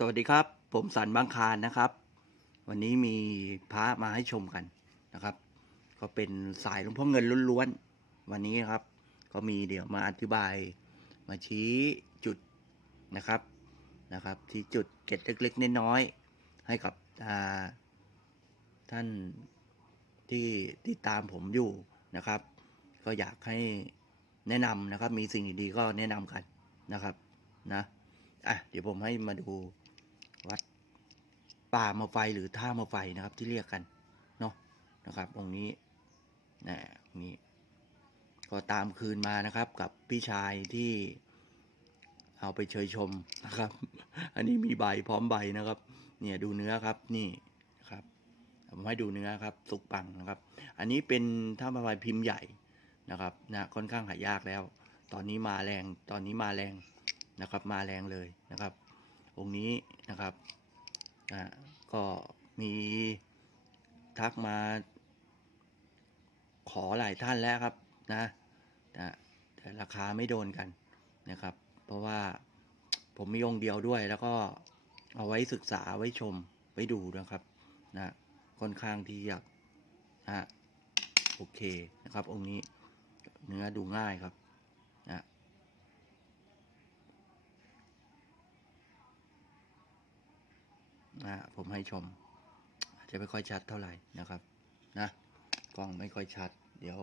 สวัสดีครับ ผมสันบางคารนะครับ วันนี้มีพระมาให้ชมกันนะครับ ก็เป็นสายหลวงพ่อเงินล้วนๆวันนี้ครับ ก็มีเดี๋ยวมาอธิบายมาชี้จุดนะครับนะครับ ที่จุดเกร็ดเล็กๆน้อยๆให้กับท่านที่ติดตามผมอยู่นะครับ ก็อยากให้แนะนำนะครับ มีสิ่งดีๆก็แนะนำกันนะครับนะอะเดี๋ยวผมให้มาดู ป่ามาไฟหรือท่ามาไฟนะครับที่เรียกกันเนาะนะครับองค์นี้นะองค์นี้ก็ตามคืนมานะครับกับพี่ชายที่เอาไปเชยชมนะครับ อันนี้มีใบพร้อมใบนะครับ เนี่ยดูเนื้อครับนี่ครับผมให้ดูเนื้อครับ สุกปังนะครับ อันนี้เป็นท่ามาไฟพิมพ์ใหญ่นะครับนะค่อนข้างหายากแล้ว ตอนนี้มาแรงตอนนี้มาแรงนะครับ มาแรงเลยนะครับ องค์นี้นะครับ อ่าก็มีทักมาขอหลายท่านแล้วครับนะนะแต่ราคาไม่โดนกันนะครับ เพราะว่าผมมีองค์เดียวด้วยแล้วก็เอาไว้ศึกษาไว้ชมไว้ดูนะครับนะค่อนข้างที่อยากนะโอเคนะครับ องค์นี้เนื้อดูง่ายครับนะ นะผมให้ชม จะไม่ค่อยชัดเท่าไหร่นะครับ นะกล้องไม่ค่อยชัด เดี๋ยว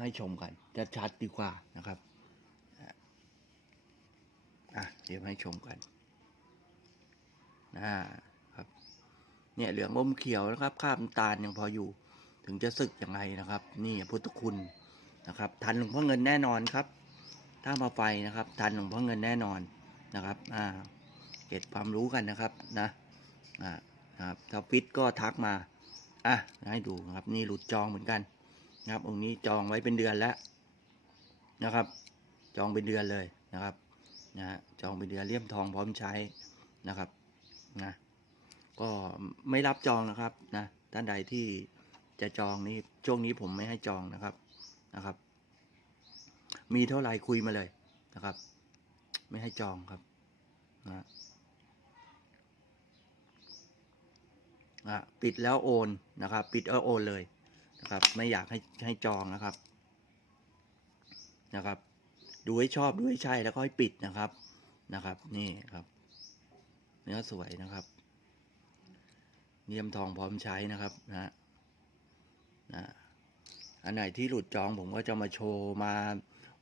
ให้ชมกัน จะชัดดีกว่านะครับอะเดี๋ยวให้ชมกันนะครับ เนี่ยเหลืองอมเขียวนะครับข้ามตาลยังพออยู่ ถึงจะสึกยังไงนะครับ นี่พุทธคุณนะครับ ทันหลวงพ่อเงินแน่นอนครับ ถ้ามาไฟนะครับ ทันหลวงพ่อเงินแน่นอนนะครับ อ่า เก็บความรู้กันนะครับนะนะครับถ้าฟิตก็ทักมาอะให้ดูนะครับนี่หลุดจองเหมือนกันนะครับองค์นี้จองไว้เป็นเดือนแล้วนะครับ จองเป็นเดือนเลยนะครับนะฮะจองเป็นเดือนเลี่ยมทองพร้อมใช้นะครับนะก็ไม่รับจองนะครับนะท่านใดที่จะจองนี่ช่วงนี้ผมไม่ให้จองนะครับนะครับ มีเท่าไหร่คุยมาเลยนะครับ ไม่ให้จองครับนะะปิดแล้วโอนนะครับ ปิดแล้วโอนเลยนะครับ ไม่อยากให้ให้จองนะครับนะครับ ดูให้ชอบดูให้ใช่แล้วก็ให้ปิดนะครับนะครับ นี่ครับ เนื้อสวยนะครับเนียมทองพร้อมใช้นะครับนะนะอันไหนที่หลุดจองผมก็จะมาโชว์มา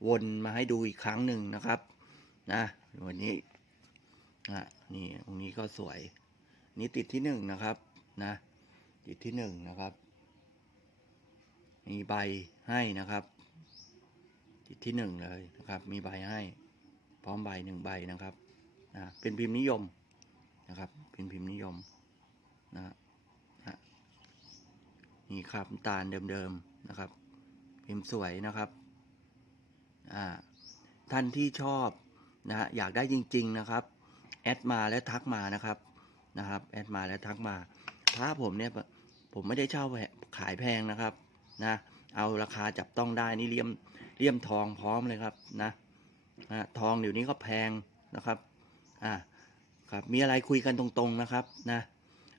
วนมาให้ดูอีกครั้งหนึ่งนะครับ นะวันนี้นะนี่ตรงนี้ก็สวย นี่ติดที่หนึ่งนะครับ นะติดที่หนึ่งนะครับ มีใบให้นะครับติดที่หนึ่งเลยนะครับ มีใบให้ พร้อมใบหนึ่งใบนะครับนะเป็นพิมพ์นิยมนะครับ เป็นพิมพ์นิยมนะนะนี่ครับตาลเดิมๆนะครับ พิมพ์สวยนะครับอ่าท่านที่ชอบนะฮะอยากได้จริง ๆนะครับแอดมาแล้วทักมานะครับนะครับแอดมาแล้วทักมา พระผมเนี่ยผมไม่ได้เช่าขายแพงนะครับนะเอาราคาจับต้องได้นี่เลี่ยมเลี่ยมทองพร้อมเลยครับนะนะทองเดี๋ยวนี้ก็แพงนะครับอ่าครับมีอะไรคุยกันตรงๆนะครับนะ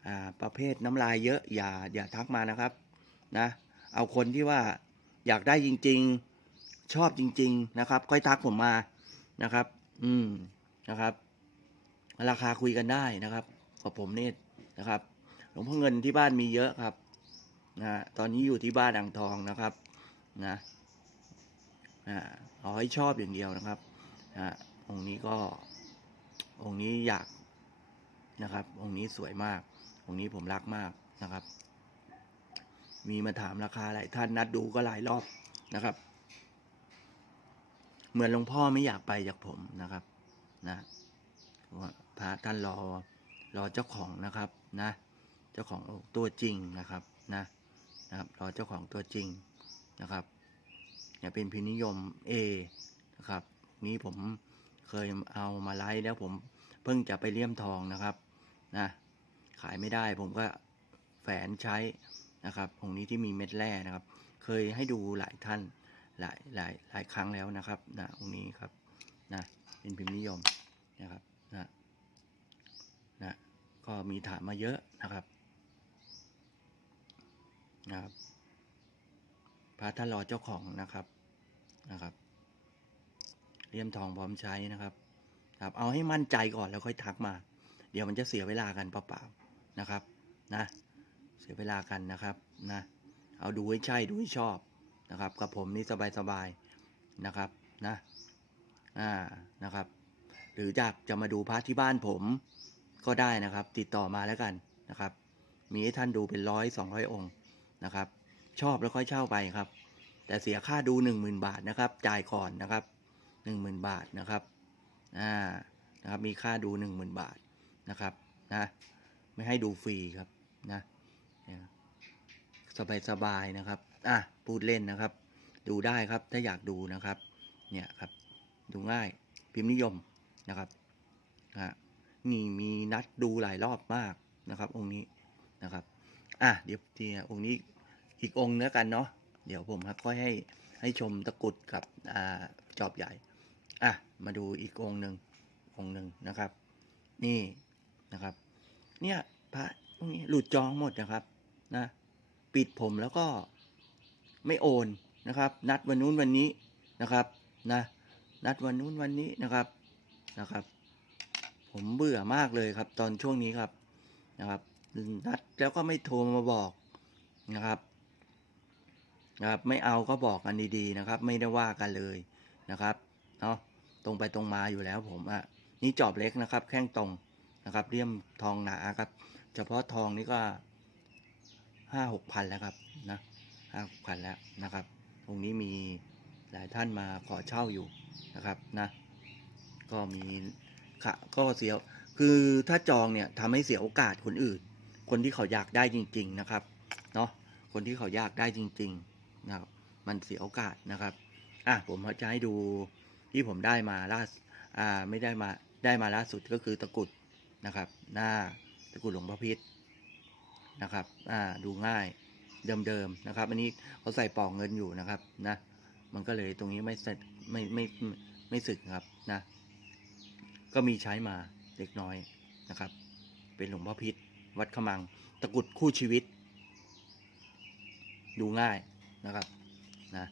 อ่าประเภทน้ำลายเยอะอย่าอย่าทักมานะครับนะเอาคนที่ว่าอยากได้จริง ๆชอบจริง ๆนะครับ ค่อยทักผมมานะครับ อืมนะครับ ราคาคุยกันได้นะครับกับผมเนี่นะครับ ลวงพ่อเงินที่บ้านมีเยอะครับนะตอนนี้อยู่ที่บ้านอ่างทองนะครับนะนะเอให้ชอบอย่างเดียวนะครับนะองค์นี้ก็องค์นี้อยากนะครับ องค์นี้สวยมาก องค์นี้ผมรักมากนะครับ มีมาถามราคาหลายท่านนัดดูก็หลายรอบนะครับ เหมือนหลวงพ่อไม่อยากไปจากผมนะครับ นะพระท่านรอรอเจ้าของนะครับนะ จ้าของตัวจริงนะครับนะนะครับรอเจ้าของตัวจริงนะครับเนี่ยเป็นพินิยม A นะครับ นี้ผมเคยเอามาไลฟ์แล้วผมเพิ่งจะไปเลี่ยมทองนะครับนะขายไม่ได้ผมก็แฝนใช้นะครับองนี้ที่มีเม็ดแร่นะครับ เคยให้ดูหลายท่านหลายหลายหลายครั้งแล้วนะครับนะองนี้ครับนะเป็นพิมพ์นิยมนะครับนะนะก็มีถามมาเยอะนะครับ นะครับพระท่านรอเจ้าของนะครับนะครับเลี่ยมทองพร้อมใช้นะครับ ครับ เอาให้มั่นใจก่อนแล้วค่อยทักมา เดี๋ยวมันจะเสียเวลากันเปล่าๆนะครับนะ เสียเวลากันนะครับนะเอาดูให้ใช่ดูให้ชอบนะครับ กับผมนี่สบายๆนะครับนะอ่านะครับ หรืออยากจะมาดูพระที่บ้านผมก็ได้นะครับ ติดต่อมาแล้วกันนะครับ มีให้ท่านดูเป็นร้อยสองร้อยองค์ นะครับ ชอบแล้วค่อยเช่าไปครับ แต่เสียค่าดูหนึ่งหมื่นบาทนะครับ จ่ายก่อนนะครับหนึ่งหมื่นบาทนะครับอ่านะครับมีค่าดูหนึ่งหมื่นบาทนะครับนะไม่ให้ดูฟรีครับนะสบายสบายๆนะครับอะพูดเล่นนะครับ ดูได้ครับถ้าอยากดูนะครับเนี่ยครับดูง่ายพิมพ์นิยมนะครับฮะนี่มีนัดดูหลายรอบมากนะครับองค์นี้นะครับ อะเดี๋ยวทีองค์นี้อีกองค์แล้วกันเนาะเดี๋ยวผมครับค่อยให้ให้ชมตะกุดกับอ่าจอบใหญ่อะมาดูอีกองค์หนึ่งองค์หนึ่งนะครับ นี่นะครับ เนี่ยพระพวกนี้หลุดจองหมดนะครับนะปิดผมแล้วก็ไม่โอนนะครับ นัดวันนู้นวันนี้นะครับนะนัดวันนู้นวันนี้นะครับนะครับ ผมเบื่อมากเลยครับ ตอนช่วงนี้ครับนะครับ นัดแล้วก็ไม่โทรมาบอกนะครับนะครับ ไม่เอาก็บอกกันดีๆนะครับ ไม่ได้ว่ากันเลยนะครับเนาะตรงไปตรงมาอยู่แล้วผมอะนี่จอบเล็กนะครับ แข้งตรงนะครับเลี่ยมทองหนาครับ เฉพาะทองนี่ก็ห้าหกพันแล้วครับนะห้าหกพันแล้วนะครับ ตรงนี้มีหลายท่านมาขอเช่าอยู่นะครับนะก็มีค่ะก็เสียคือถ้าจองเนี่ยทำให้เสียโอกาสคนอื่น คนที่เขาอยากได้จริง ๆนะครับเนาะคนที่เขาอยากได้จริงๆนะครับ มันเสียโอกาสนะครับอะผมจะให้ดูที่ผมได้มาล่าสอ่าไม่ได้มาได้มาล่าสุดก็คือตะกรุดนะครับ หน้าตะกรุดหลวงพ่อพิษนะครับอ่าดูง่ายเดิมๆนะครับ อันนี้เขาใส่ปอกเงินอยู่นะครับนะ มันก็เลยตรงนี้ไม่เสร็จไม่ไม่ไม่ไม่สึกครับนะ ก็มีใช้มาเล็กน้อยนะครับ เป็นหลวงพ่อพิษ วัดขมัง ตะกุดคู่ชีวิต ดูง่ายนะครับนะ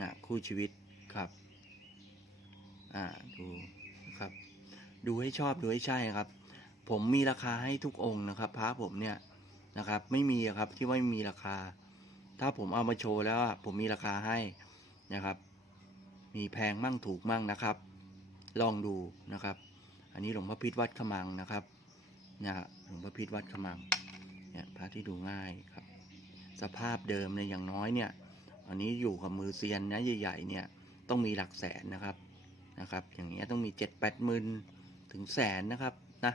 นะคู่ชีวิตครับ อ่าดูนะครับ ดูให้ชอบดูให้ใช่ครับ ผมมีราคาให้ทุกองค์นะครับพระผมเนี่ยนะครับ ไม่มีครับที่ว่าไม่มีราคา ถ้าผมเอามาโชว์แล้วผมมีราคาให้นะครับ มีแพงมั่งถูกมั่งนะครับ ลองดูนะครับ อันนี้หลวงพ่อพิษวัดขมังนะครับเนี่ยหลวงพ่อพิษวัดขมังเนี่ยพระที่ดูง่ายครับ สภาพเดิมเนี่ยอย่างน้อยเนี่ย อันนี้อยู่กับมือเซียนนะใหญ่ๆเนี่ยต้องมีหลักแสนนะครับนะครับ อย่างเงี้ยต้องมีเจ็ดแปดหมื่นถึงแสนนะครับนะ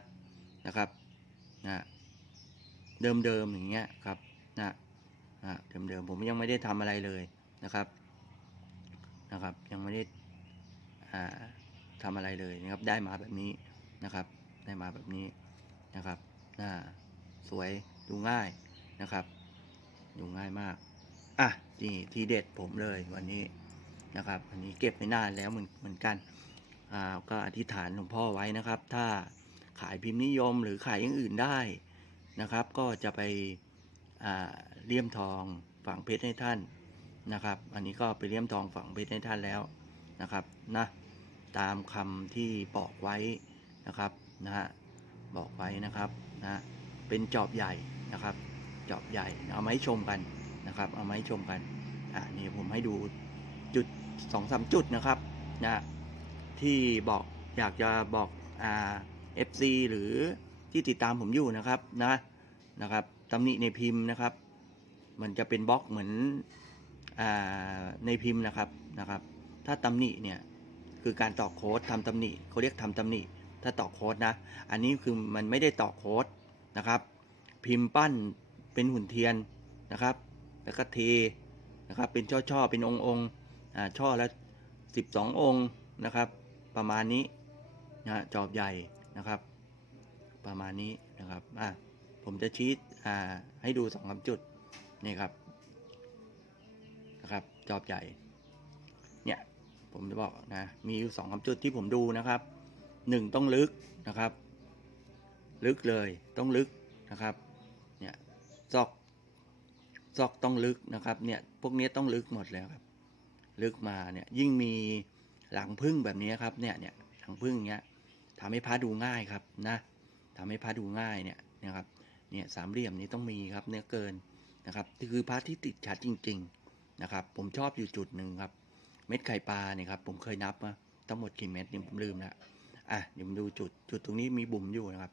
นะครับนะเดิมๆอย่างเงี้ยครับนะนะเดิมๆผมยังไม่ได้ทำอะไรเลยนะครับนะครับ ยังไม่ได้อ่าทำอะไรเลยนะครับ ได้มาแบบนี้ นะครับ ได้มาแบบนี้นะครับน่าสวยดูง่ายนะครับ ดูง่ายมาก อะนี่ทีเด็ดผมเลยวันนี้นะครับอันนี้เก็บไปนานแล้วเหมือนเหมือนกันอ่าก็อธิษฐานหลวงพ่อไว้นะครับ ถ้าขายพิมพ์นิยมหรือขายอย่างอื่นได้นะครับ ก็จะไปอ่าเลี่ยมทองฝังเพชรให้ท่านนะครับ อันนี้ก็ไปเลี่ยมทองฝังเพชรให้ท่านแล้วนะครับนะตามคำที่บอกไว้ นะครับนะฮะบอกไว้นะครับนะเป็นจอบใหญ่นะครับ จอบใหญ่เอามาให้ชมกันนะครับ เอามาให้ชมกันอ่านี่ผมให้ดูจุดสองสามจุดนะครับนะที่บอกอยากจะบอกอ่า FC หรือที่ติดตามผมอยู่นะครับนะนะครับตำหนิในพิมพ์นะครับ มันจะเป็นบล็อกเหมือนอ่าในพิมพ์นะครับนะครับ ถ้าตำหนิเนี่ยคือการต่อโค้ดทำตำหนิเขาเรียกทำตำหนิ ถ้าต่อโค้ดนะ อันนี้คือมันไม่ได้ต่อโค้ดนะครับ พิมพ์ปั้นเป็นหุ่นเทียนนะครับ แล้วก็เทนะครับ เป็นช่อช่อๆเป็นองค์องค์อ่าช่อละสิบสององค์นะครับ ประมาณนี้นะฮะจอบใหญ่นะครับ ประมาณนี้นะครับอะผมจะชี้อ่าให้ดูสองคำจุดนี่ครับนะครับ จอบใหญ่เนี่ยผมจะบอกนะมีอยู่สองคำจุดที่ผมดูนะครับ หนึ่งต้องลึกนะครับ ลึกเลยต้องลึกนะครับเนี่ยซอกซอกต้องลึกนะครับเนี่ยพวกนี้ต้องลึกหมดเลยครับ ลึกมาเนี่ยยิ่งมีหลังพึ่งแบบนี้ครับเนี่ยเนี่ยหลังพึ่งเนี้ยทำให้พระดูง่ายครับนะทำให้พระดูง่ายเนี่ยนะครับเนี่ยสามเหลี่ยมนี้ต้องมีครับเนื้อเกินนะครับคือพระที่ติดชัดจริง ๆนะครับ ผมชอบอยู่จุดหนึ่งครับ เม็ดไข่ปลาเนี่ยครับผมเคยนับมาทั้งหมดกี่เม็ดเนี่ยผมลืมแล้ว อะเดี๋ยวมาดูจุดจุดตรงนี้มีบุ๋มอยู่นะครับ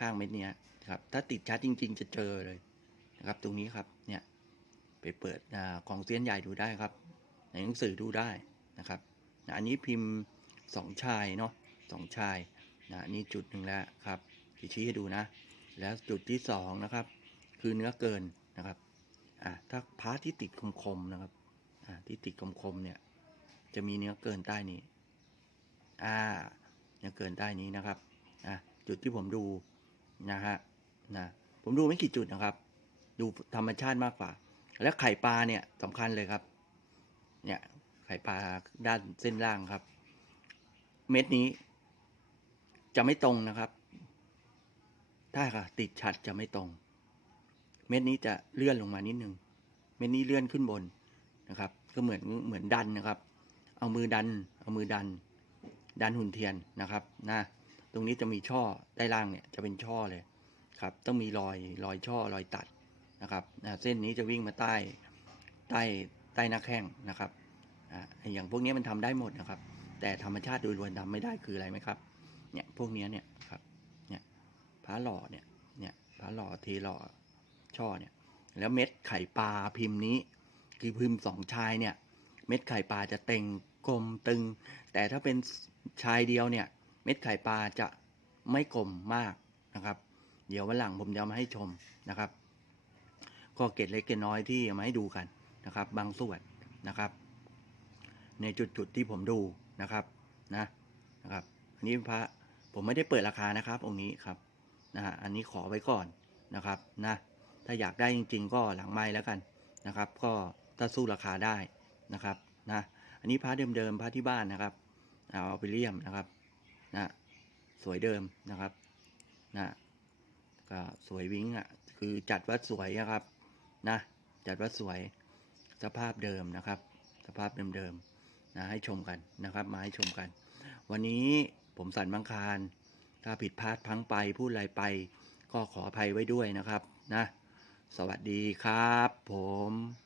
ข้างเม็ดนี้ครับ ถ้าติดชัดจริง ๆ จะเจอเลยนะครับ ตรงนี้ครับเนี่ยไปเปิดอ่ากล่องเสี้ยนใหญ่ดูได้ครับ ในหนังสือดูได้นะครับอันนี้พิมพ์สองชายเนาะสองชายนะอันนี่จุดหนึ่งแล้วครับชี้ให้ดูนะ แล้วจุดที่สองนะครับ คือเนื้อเกินนะครับอะถ้าพาร์ทที่ติดคมๆนะครับอะที่ติดคมๆเนี่ย จะมีเนื้อเกินใต้นี้อ่า เนื้อเกินใต้นี้นะครับอะจุดที่ผมดูนะฮะนะผมดูไม่กี่จุดนะครับ ดูธรรมชาติมากกว่า แล้วไข่ปลาเนี่ยสำคัญเลยครับ เนี่ยไข่ปลาด้านเส้นล่างครับ เม็ดนี้ จะไม่ตรงนะครับ ถ้าค่ะ ติดชัดจะไม่ตรง เม็ดนี้จะเลื่อนลงมานิดนึง เม็ดนี้เลื่อนขึ้นบนนะครับ ก็เหมือนเหมือนดันนะครับ เอามือดัน เอามือดัน ดันหุ่นเทียนนะครับนะตรงนี้จะมีช่อใต้ล่างเนี่ยจะเป็นช่อเลยครับต้องมีรอยรอยช่อรอยตัดนะครับนะเส้นนี้จะวิ่งมาใต้ใต้ใต้หน้าแข้งนะครับอ่าอย่างพวกนี้มันทำได้หมดนะครับ แต่ธรรมชาติโดยรวมทำไม่ได้คืออะไรไหมครับเนี่ยพวกนี้เนี่ยครับเนี่ยผ้าหล่อเนี่ยเนี่ยผ้าหล่อเทหล่อช่อเนี่ยแล้วเม็ดไข่ปลาพิมพ์นี้คือพิมพ์สองชายเนี่ย เม็ดไข่ปลาจะเต่ง กลมตึง แต่ถ้าเป็นชายเดียวเนี่ยเม็ดไข่ปลาจะไม่กลมมากนะครับ เดี๋ยววันหลังผมจะมาให้ชมนะครับ ก็เกร็ดเล็กเกร็ดน้อยที่มาให้ดูกันนะครับ บางส่วนนะครับ ในจุดๆที่ผมดูนะครับนะนะครับ อันนี้พระผมไม่ได้เปิดราคานะครับ องค์นี้ครับนะฮะอันนี้ขอไว้ก่อนนะครับนะถ้าอยากได้จริง ๆ ก็หลังไม้แล้วกันนะครับ ก็ถ้าสู้ราคาได้นะครับนะ อันนี้พระเดิมๆพระที่บ้านนะครับ เอาไปเลี่ยมนะครับนะสวยเดิมนะครับนะก็สวยวิ้งอะคือจัดวัดสวยนะครับนะจัดวัดสวยสภาพเดิมนะครับ สภาพเดิมๆนะให้ชมกันนะครับ มาให้ชมกัน วันนี้ผมสันบางคารถ้าผิดพลาดพังไปพูดอะไรไป ก็ขออภัยไว้ด้วยนะครับนะสวัสดีครับผม